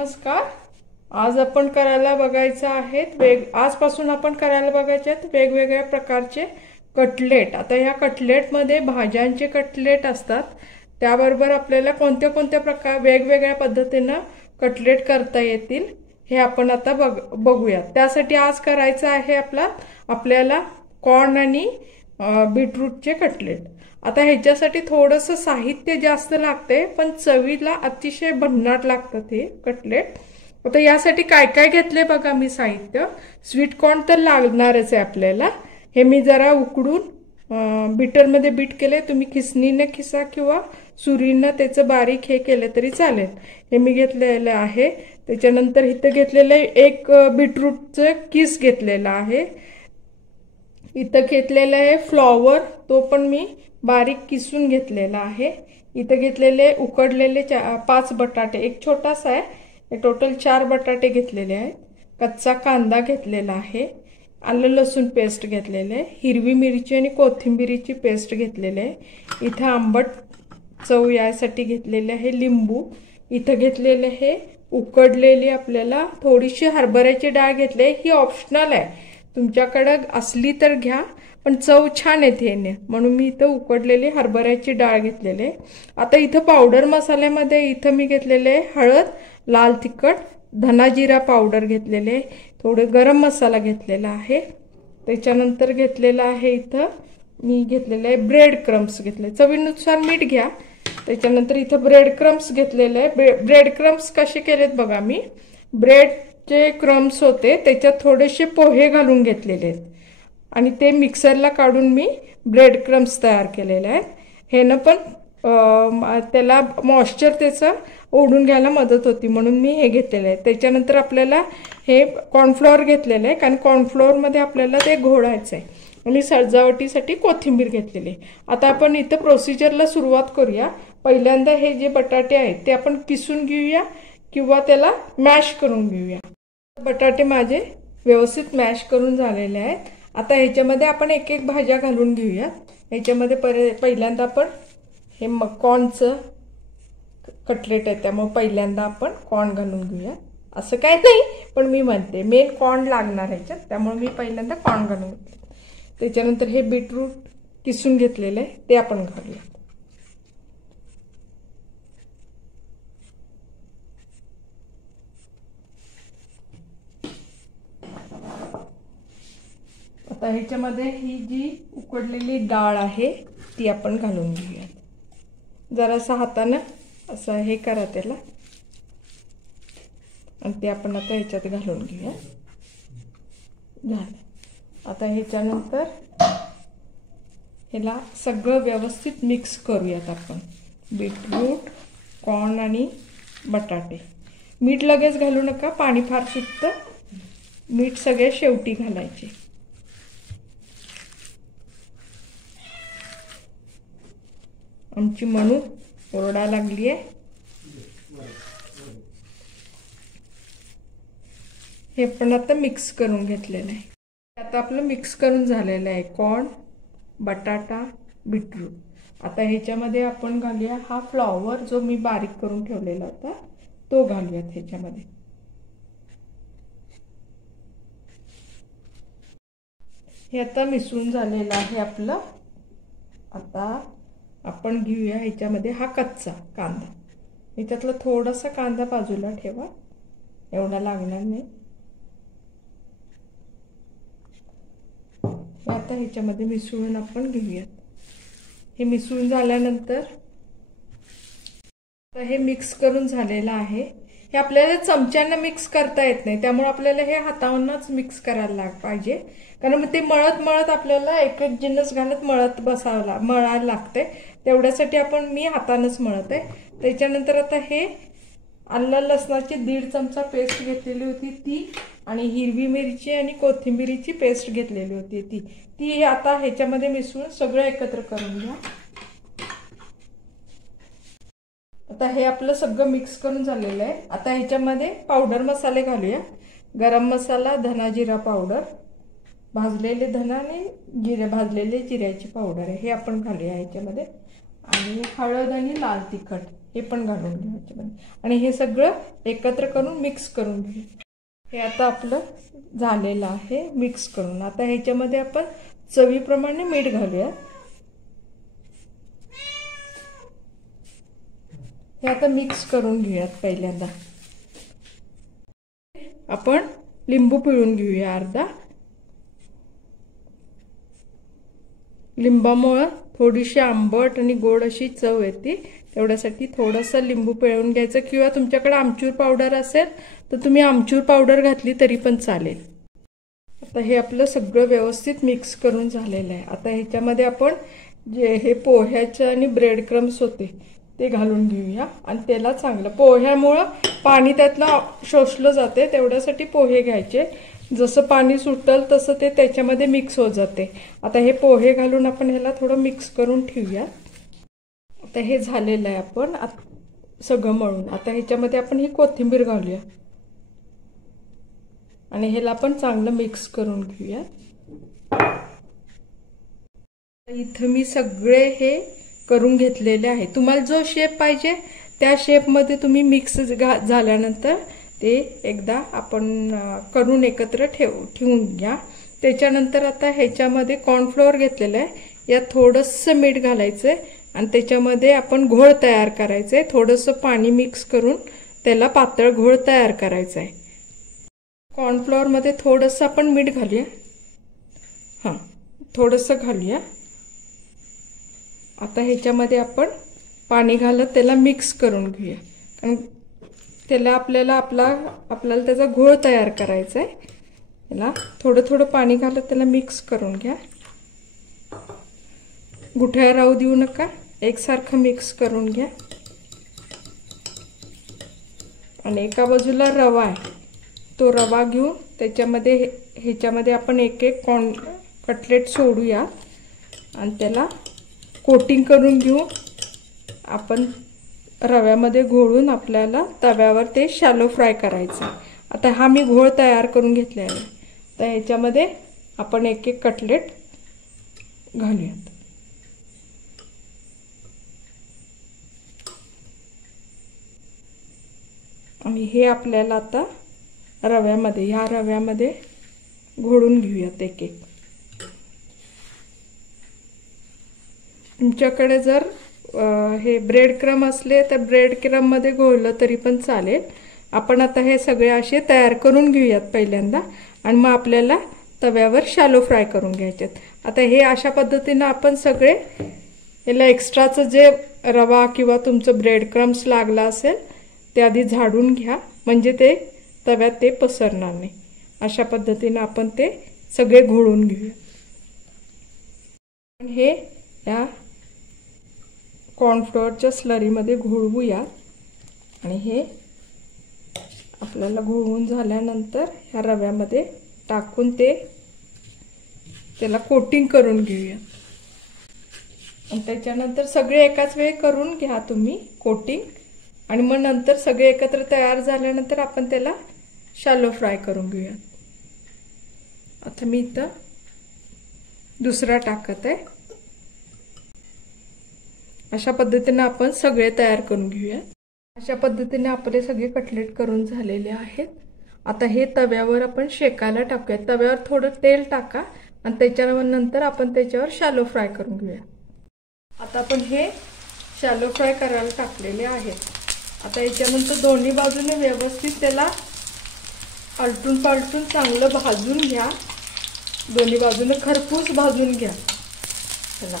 नमस्कार। आज आपण करायला बघायचं आहेत आजपासून आपण करायला बघायचे आहेत वेगवेगळ्या प्रकारचे कटलेट। आता या कटलेट मध्ये भाज्यांचे कटलेट असतात, त्याबरोबर आपल्याला कोणत्या कोणत्या प्रकार वेगवेगळ्या पद्धतीने कटलेट करता येतील हे आपण आता बघूया। त्यासाठी आज करायचं आहे आपल्याला कॉर्न आणि बीटरूटचे कटलेट। आता ह्याच्यासाठी थोडंसं साहित्य जास्त लागते, पण चवीला अतिशय भन्नाट लागतात हे कटलेट। आता यासाठी काय काय घेतले बघा मी साहित्य। स्वीट कॉर्न तर लागणारच आहे आपल्याला। हे मी जरा उकडून बीटरमध्ये बीट केले, तुम्ही खिसणीने खिसा किंवा सुरीने त्याचं बारीक हे केले तरी चालेल। हे मी घेतलेलं आहे। त्याच्यानंतर इथे घेतलेलं एक बीटरूटचं किस घेतलेला आहे। इथं घेतलेलं आहे फ्लॉवर, तो पण मी बारीक किसून घेतलेला आहे। इथे घेतलेले उकडलेले 5 बटाटे, एक छोटासा आहे, टोटल 4 बटाटे घेतलेले आहेत। कच्चा कांदा घेतलेला आहे, आलं लसूण पेस्ट घेतलेले आहे, हिरवी मिरची आणि कोथिंबीरीची पेस्ट घेतलेले आहे। इथे आंबट चव यासाठी घेतलेले आहे लिंबू। इथे घेतलेले आहे उकडलेली आपल्याला थोडीशी हरभऱ्याची डाळ घेतली, ही ऑप्शनल आहे, तुमच्याकडे असली तर घ्या, पण चव छान येते याने, म्हणून मी इथं उकडलेली हरभऱ्याची डाळ घेतलेली। आता इथं पावडर मसाल्यामध्ये इथं मी घेतलेले हळद, लाल तिखट, धना जिरा पावडर घेतलेले, थोडे गरम मसाला घेतलेला आहे। त्याच्यानंतर घेतलेला आहे इथं मी घेतलेले आहे ब्रेड क्रम्स घेतले, चवीनुसार मीठ घ्या। त्याच्यानंतर इथं ब्रेड क्रम्स घेतलेले आहे। ब्रेड क्रम्स कसे केलेत बघा मी, ब्रेडचे क्रम्स होते त्याच्यात थोडेसे पोहे घालून घेतलेले आहेत आणि ते मिक्सरला काढून मी ब्रेड क्रम्स तयार केलेले आहेत। ह्यानं पण त्याला मॉइश्चर त्याचं ओढून घ्यायला मदत होती, म्हणून मी हे घेतलेलं आहे। त्याच्यानंतर आपल्याला हे कॉर्नफ्लॉवर घेतलेलं आहे, कारण कॉर्नफ्लॉवरमध्ये आपल्याला ते घोळायचं आहे, आणि सजावटीसाठी कोथिंबीर घेतलेली। आता आपण इथं प्रोसिजरला सुरुवात करूया। पहिल्यांदा हे जे बटाटे आहेत ते आपण किसून घेऊया किंवा त्याला मॅश करून घेऊया। बटाटे माझे व्यवस्थित मॅश करून झालेले आहेत। आता ह्याच्यामध्ये आपण एक एक भाज्या घालून घेऊया। ह्याच्यामध्ये पहिल्यांदा आपण हे कॉर्नचं कटलेट आहे, त्यामुळे पहिल्यांदा आपण कॉर्न घालून घेऊया। असं काय नाही, पण मी म्हणते मेन कॉर्न लागणार ह्याच्यात, त्यामुळे मी पहिल्यांदा कॉर्न घालून घेते। त्याच्यानंतर हे बीटरूट किसून घेतलेलं आहे ते आपण घालूया। आता ह्याच्यामध्ये ही जी उकडलेली डाळ आहे ती आपण घालून घेऊया। जरासा हाताने असं हे करा त्याला, आणि ते आपण आता ह्याच्यात घालून घेऊया। झालं। आता ह्याच्यानंतर ह्याला सगळं व्यवस्थित मिक्स करूयात आपण, बीटरूट, कॉर्न आणि बटाटे। मीठ लगेच घालू नका, पाणी फार सुटतं, मीठ सगळे शेवटी घालायचे। आमची मनू ओरडा लागली आहे। हे पण आता मिक्स करून घेतलेलं आहे। आता आपलं मिक्स करून झालेलं आहे कॉर्न, बटाटा, बीटरूट। आता ह्याच्यामध्ये आपण घालूया हा फ्लॉवर जो मी बारीक करून ठेवलेला होता तो घालूयात ह्याच्यामध्ये। हे आता मिसळून झालेलं आहे आपलं। आता आपण घेऊया ह्याच्यामध्ये हा कच्चा कांदा, ह्याच्यातला थोडासा कांदा बाजूला ठेवा, एवढा लागणार नाही। आता ह्याच्यामध्ये मिसळून आपण घेऊयात। हे मिसळून झाल्यानंतर हे मिक्स करून झालेलं आहे। हे आपल्याला चमच्याने मिक्स करता येत नाही, त्यामुळे आपल्याला हे हातावरूनच मिक्स करायला पाहिजे, कारण ते मळत मळत आपल्याला एक एक जिन्नस घालत मळायला लागते, तेवढ्यासाठी मी हातानेच मळत आहे। त्याच्यानंतर आता हे आलं लसणाची 1.5 चमचा पेस्ट घेतलेली होती ती, आणि हिरवी मिरची आणि कोथिंबीरीची पेस्ट घेतलेली होती ती आता ह्याच्यामध्ये मिसळून सगळं एकत्र करून घ्या। आता हे आपलं सगळं मिक्स करून झालेलं आहे। आता ह्याच्यामध्ये पावडर मसाले घालूया। गरम मसाला, धना जिरा पावडर, भाजलेले धना आणि भाजलेले जिऱ्याची पावडर आहे, हे आपण घालूया ह्याच्यामध्ये, आणि हळद आणि लाल तिखट हे पण घालून घेऊ ह्याच्यामध्ये आणि हे सगळं एकत्र करून मिक्स करून घेऊ। हे आता आपलं झालेलं आहे मिक्स करून। आता ह्याच्यामध्ये आपण चवीप्रमाणे मीठ घालूया। हे आता मिक्स करून घेऊयात। पहिल्यांदा आपण लिंबू पिळून घेऊया अर्धा। लिंबामुळे थोडीशी आंबट आणि गोड अशी चव येते, तेवढ्यासाठी थोडंसं लिंबू पिळून घ्यायचं किंवा तुमच्याकडे आमचूर पावडर असेल तर तुम्ही आमचूर पावडर घातली तरी पण चालेल। आता हे आपलं सगळं व्यवस्थित मिक्स करून झालेलं आहे। आता ह्याच्यामध्ये आपण जे हे पोह्याचे आणि ब्रेड क्रम्स होते ते घालून घेऊया आणि त्याला चांगलं पोह्यामुळे पाणी त्यातलं शोषलं जाते, तेवढ्यासाठी पोहे घ्यायचे। जसं पाणी सुटल तसं ते त्याच्यामध्ये मिक्स होत जाते। आता हे पोहे घालून आपण ह्याला थोडं मिक्स करून ठेवूया। आता हे झालेलं आहे आपण सगळं मळून। आता ह्याच्यामध्ये आपण ही कोथिंबीर घालूया आणि ह्याला आपण चांगलं मिक्स करून घेऊया। इथं मी सगळे हे करून घेतलेले आहे। तुम्हाला जो शेप पाहिजे त्या शेपमध्ये तुम्ही मिक्स झाल्यानंतर ते एकदा आपण करून एकत्र ठेवून घ्या। त्याच्यानंतर आता ह्याच्यामध्ये कॉर्नफ्लोअर घेतलेलं आहे, यात थोडंसं मीठ घालायचं आणि त्याच्यामध्ये आपण घोळ तयार करायचं आहे। थोडंसं पाणी मिक्स करून त्याला पातळ घोळ तयार करायचा आहे। कॉर्नफ्लोअरमध्ये थोडंसं आपण मीठ घालूया, हां थोडंसं घालूया। आता ह्याच्यामध्ये आपण पाणी घालत त्याला मिक्स करून घेऊया, कारण त्याला आपल्याला त्याचा घोळ तयार करायचा आहे। याला थोडं थोडं पाणी घालत त्याला मिक्स करून घ्या, गुठळ्या राहू देऊ नका, एकसारखं मिक्स करून घ्या। आणि एका बाजूला रवा आहे, तो रवा घेऊन ह्याच्यामध्ये आपण एक एक कटलेट सोडूया आणि त्याला कोटिंग करून घेऊ। आपण रव्यामध्ये घोळून आपल्याला तव्यावर ते शॅलो फ्राय करायचं। आता हा मी घोळ तयार करून घेतला आहे, तर ह्याच्यामध्ये आपण एक एक कटलेट घालूयात। आणि हे आपल्याला आता ह्या रव्यामध्ये घोळून घेऊयात एक एक। तुमच्याकडे जर हे ब्रेड क्रम असले तर ब्रेड क्रम मध्ये घोळलं तरी पण चालेल। आपण आता हे सगळे असे तयार करून घेऊयात पहिल्यांदा आणि मग आपल्याला तव्यावर शॅलो फ्राय करून घ्यायचेत। आता हे अशा पद्धतीने आपण सगळे याला एक्स्ट्राचं जे रवा किंवा तुमचं ब्रेड क्रम्स लागला असेल ते आधी झाडून घ्या, म्हणजे ते तव्यात ते पसरणार नाही। अशा पद्धतीने आपण ते सगळे घोळून घेऊया। हे या कॉर्नफ्लोअरच्या स्लरीमध्ये घोळवूया आणि हे आपल्याला घोळवून झाल्यानंतर ह्या रव्यामध्ये टाकून त्याला कोटिंग करून घेऊया। आणि त्याच्यानंतर सगळे एकाच वेळी करून घ्या तुम्ही कोटिंग, आणि मग नंतर सगळे एकत्र तयार झाल्यानंतर आपण त्याला शॅलो फ्राय करून घेऊया। आता मी इथं दुसरा टाकत आहे। अशा पद्धतीने आपण सगळे तयार करून घेऊया। अशा पद्धतीने आपले सगळे कटलेट करून झालेले आहेत। आता हे तव्यावर आपण शेकायला टाकूया। तव्यावर थोडं तेल टाका आणि त्याच्यानंतर आपण त्याच्यावर शॅलो फ्राय करून घेऊया। आता आपण हे शॅलो फ्राय करायला टाकलेले आहेत। आता याच्यानंतर दोन्ही बाजूने व्यवस्थित त्याला आलटून पालटून चांगलं भाजून घ्या। दोन्ही बाजूने खरपूस भाजून घ्या त्याला।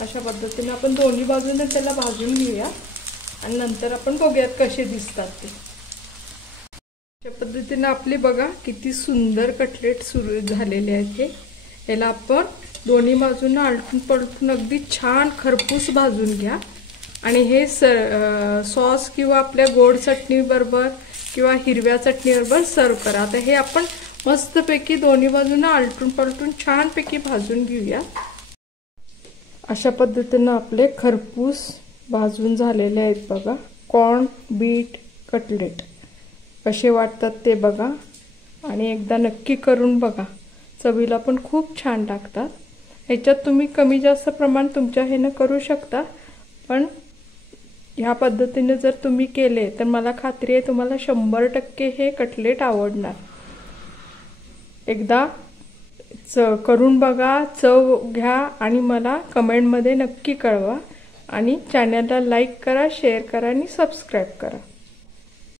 अशा पद्धतीने आपण दोन्ही बाजूने त्याला भाजून घेऊया आणि नंतर आपण बघूयात कसे दिसतात ते। अशा पद्धतीने आपली बघा किती सुंदर कटलेट सुरू झालेले आहेत। याला आपण दोन्ही बाजूने आलटून पलटून अगदी छान खरपूस भाजून घ्या आणि हे सॉस किंवा आपल्या गोड चटणी बरोबर किंवा हिरव्या चटणी बरोबर सर्व करा। आता हे आपण मस्तपैकी दोन्ही बाजूने आलटून पलटून छानपैकी भाजून घेऊया। अशा पद्धतीने आपले खरपूस भाजून झालेले आहेत बघा कॉर्न बीट कटलेट। कसे वाटतात ते बघा आणि एकदा नक्की करून बघा, चवीला पण खूप छान लागतात। ह्याच्यात तुम्ही कमी जास्त प्रमाण तुमच्या ह्याने करू शकता, पण ह्या पद्धतीने जर तुम्ही केले तर मला खात्री आहे तुम्हाला 100% हे कटलेट आवडणार। एकदा करून बघा, चव घ्या आणि मला कमेंटमध्ये नक्की कळवा आणि चॅनलला लाईक करा, शेअर करा आणि सबस्क्राइब करा।